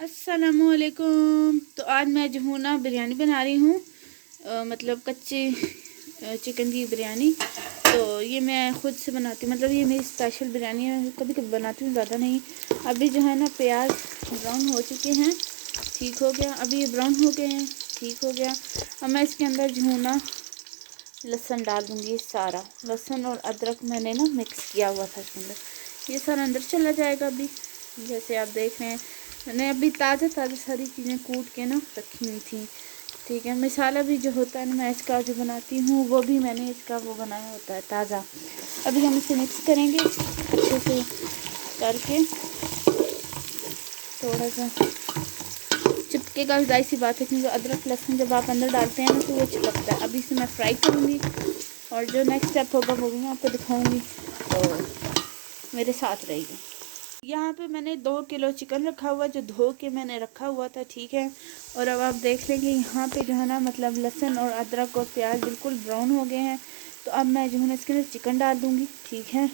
अस्सलामुअलैकुम। तो आज मैं जो हूँ ना बिरयानी बना रही हूँ, मतलब कच्चे चिकन की बिरयानी। तो ये मैं ख़ुद से बनाती हूँ, मतलब ये मेरी स्पेशल बिरयानी है। कभी कभी बनाती हूँ, ज़्यादा नहीं। अभी जो है ना प्याज ब्राउन हो चुके हैं, ठीक हो गया। अभी ये ब्राउन हो गए हैं, ठीक हो गया। अब मैं इसके अंदर जो हूँ ना लहसुन डाल दूँगी। सारा लहसुन और अदरक मैंने ना मिक्स किया हुआ था इसके अंदर, ये सारा अंदर चला जाएगा। अभी जैसे आप देख रहे हैं, मैंने अभी ताज़ा सारी चीज़ें कूट के ना रखी हुई थी, ठीक है। मसाला भी जो होता है ना, मैं इसका जो बनाती हूँ वो भी मैंने इसका वो बनाया होता है ताज़ा। अभी हम इसे मिक्स करेंगे अच्छे से करके। थोड़ा सा चिपकेगा, जाहिर सी बात है, क्योंकि अदरक लहसुन जब आप अंदर डालते हैं ना तो वो चिपकता है। अभी इसे मैं फ्राई करूँगी और जो नेक्स्ट स्टेप होगा वो भी मैं आपको दिखाऊँगी, तो मेरे साथ रहिए। यहाँ पे मैंने 2 किलो चिकन रखा हुआ, जो धो के मैंने रखा हुआ था, ठीक है। और अब आप देख लेंगे यहाँ पे जो है ना, मतलब लहसुन और अदरक और प्याज बिल्कुल ब्राउन हो गए हैं। तो अब मैं जो है ना इसके अंदर चिकन डाल दूँगी, ठीक है,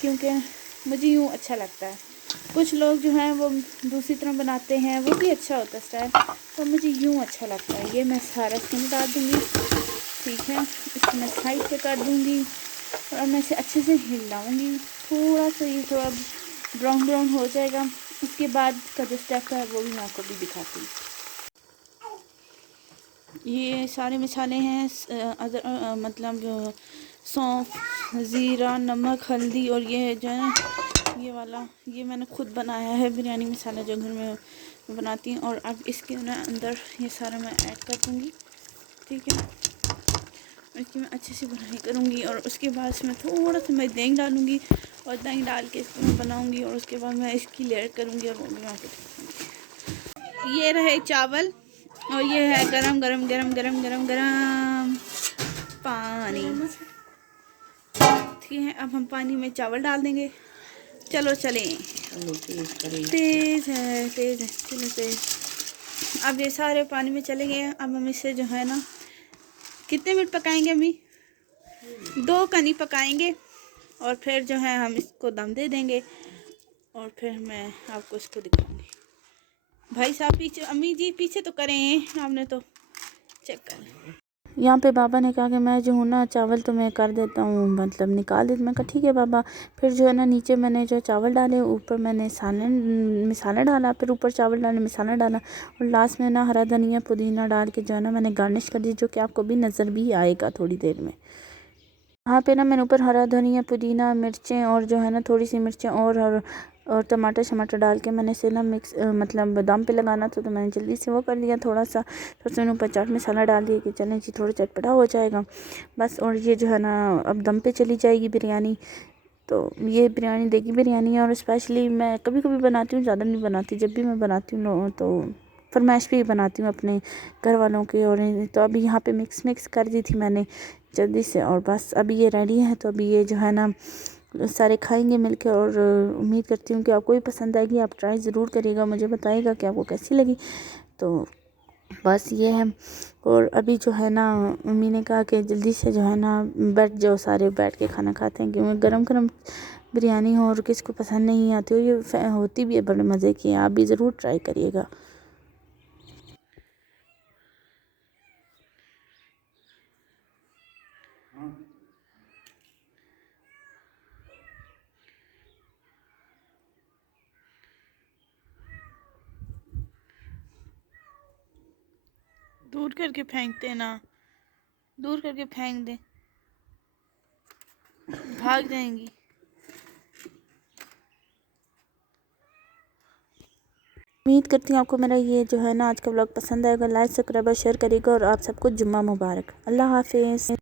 क्योंकि मुझे यूँ अच्छा लगता है। कुछ लोग जो हैं वो दूसरी तरह बनाते हैं, वो भी अच्छा होता है स्टाइल, तो मुझे यूँ अच्छा लगता है। ये मैं सारा इसके अंदर डाल दूँगी, ठीक है। इसको मैं साइड पे कर दूँगी और मैं इसे अच्छे से हिलाऊँगी। थोड़ा सा ये थोड़ा ब्राउन हो जाएगा। उसके बाद का जो स्टेप है वो भी मैं आपको भी दिखाती हूँ। ये सारे मसाले हैं, मतलब सौंफ, ज़ीरा, नमक, हल्दी, और ये जो है ना ये वाला, ये मैंने खुद बनाया है बिरयानी मसाला जो घर में बनाती हूँ। और अब इसके ना अंदर ये सारा मैं ऐड कर दूँगी, ठीक है। इसकी मैं अच्छे से बनाई करूँगी और उसके बाद इसमें थोड़ा सा मैं दही डालूँगी और दही डाल के इसको मैं बनाऊँगी। और उसके बाद मैं इसकी लेयर करूँगी और वो भी मैं आपको दिखाऊँगी। ये रहे चावल और ये है गरम गरम गरम गरम गरम गरम पानी, ठीक है। अब हम पानी में चावल डाल देंगे। चलो चलें, तेज़ है चलो तेज़। अब ये सारे पानी में चले गए। अब हम इसे जो है ना कितने मिनट पकाएंगे? अभी 2 कनी पकाएंगे और फिर जो है हम इसको दम दे देंगे और फिर मैं आपको इसको दिखाऊंगी। भाई साहब पीछे, अम्मी जी पीछे तो करें, आपने तो चेक करें। यहाँ पे बाबा ने कहा कि मैं जो हूँ ना चावल तो मैं कर देता हूँ, मतलब निकाल देता। मैं कहा ठीक है बाबा। फिर जो है ना नीचे मैंने जो चावल डाले, ऊपर मैंने मसाला डाला, फिर ऊपर चावल डाले, मसाला डाला, और लास्ट में ना हरा धनिया पुदीना डाल के जो है ना मैंने गार्निश कर दी, जो कि आपको भी नज़र भी आएगा थोड़ी देर में। यहाँ पे ना मैंने ऊपर हरा धनिया, पुदीना, मिर्चें और जो है ना थोड़ी सी मिर्चें और टमाटर डाल के मैंने इसे ना मिक्स, मतलब दम पे लगाना था, तो मैंने जल्दी से वो कर लिया थोड़ा सा। फिर मैंने ऊपर चाट मसाला डाल दिया कि चलें जी थोड़ा चटपटा हो जाएगा बस। और ये जो है ना अब दम पे चली जाएगी बिरयानी। तो ये बिरयानी देगी बिरयानी है, और स्पेशली मैं कभी कभी बनाती हूँ, ज़्यादा नहीं बनाती। जब भी मैं बनाती हूँ तो फरमाइश भी बनाती हूँ अपने घर वालों की। और तो अभी यहाँ पे मिक्स कर दी थी मैंने जल्दी से, और बस अभी ये रेडी है। तो अभी ये जो है ना सारे खाएंगे मिलके, और उम्मीद करती हूँ कि आपको भी पसंद आएगी। आप ट्राई ज़रूर करिएगा, मुझे बताइएगा कि आपको कैसी लगी। तो बस ये है। और अभी जो है ना मम्मी ने कहा कि जल्दी से जो है ना बैठ जाओ, सारे बैठ के खाना खाते हैं, क्योंकि गरम गरम बिरयानी हो और किसको पसंद नहीं आती हो, ये होती भी है बड़े मज़े की। आप भी ज़रूर ट्राई करिएगा। दूर करके फेंकते ना, दूर करके फेंक दे, भाग जाएंगी। उम्मीद करती हूँ आपको मेरा ये जो है ना आज का व्लॉग पसंद आएगा। लाइक सब्सक्राइब शेयर करिएगा, और आप सबको जुम्मा मुबारक। अल्लाह हाफिज़।